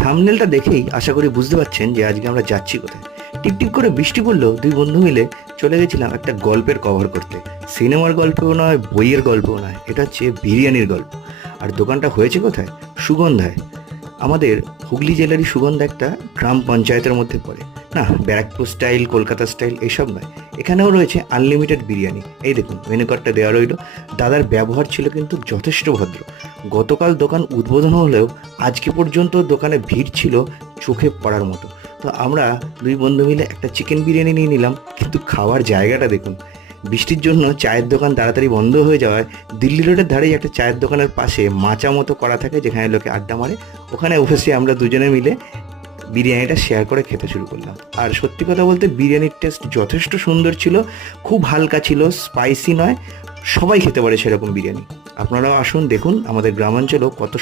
থাম্বনেলটা দেখেই আশা করি বুঝতে পারছেন যে আজকে আমরা যাচ্ছি কোথায়। টিপটিপ করে বৃষ্টি পড়লেও দুই বন্ধু মিলে চলে গেছিলাম একটা গল্পের কভার করতে। সিনেমার গল্পও নয়, বইয়ের গল্পও নয়, এটা হচ্ছে বিরিয়ানির গল্প। আর দোকানটা হয়েছে কোথায়? সুগন্ধায়। আমাদের হুগলি জেলারই সুগন্ধা একটা গ্রাম পঞ্চায়েতের মধ্যে পড়ে। না, ব্যারাকপুর স্টাইল, কলকাতা স্টাইল এইসব নয়। এখানেও রয়েছে আনলিমিটেড বিরিয়ানি। এই দেখুন মেনু কার্ডটা দেওয়া রইল। দাদার ব্যবহার ছিল কিন্তু যথেষ্ট ভদ্র। গতকাল দোকান উদ্বোধন হলেও আজকে পর্যন্ত দোকানে ভিড় ছিল চোখে পড়ার মতো। তো আমরা দুই বন্ধু মিলে একটা চিকেন বিরিয়ানি নিয়ে নিলাম, কিন্তু খাওয়ার জায়গাটা দেখুন। বৃষ্টির জন্য চায়ের দোকান তাড়াতাড়ি বন্ধ হয়ে যাওয়ায় দিল্লি রোডের ধারেই একটা চায়ের দোকানের পাশে মাচা মতো করা থাকে, যেখানে লোকে আড্ডা মারে। ওখানে বসে আমরা দুজনে মিলে বিরিয়ানিটা শেয়ার করে খেতে শুরু করলাম। আর সত্যি কথা বলতে বিরিয়ানির টেস্ট যথেষ্ট সুন্দর ছিল, খুব হালকা ছিল, স্পাইসি নয়। সবাই খেতে পারে সেরকম বিরিয়ানি। আপনারাও আসুন, দেখুন আমাদের গ্রামাঞ্চলেও কত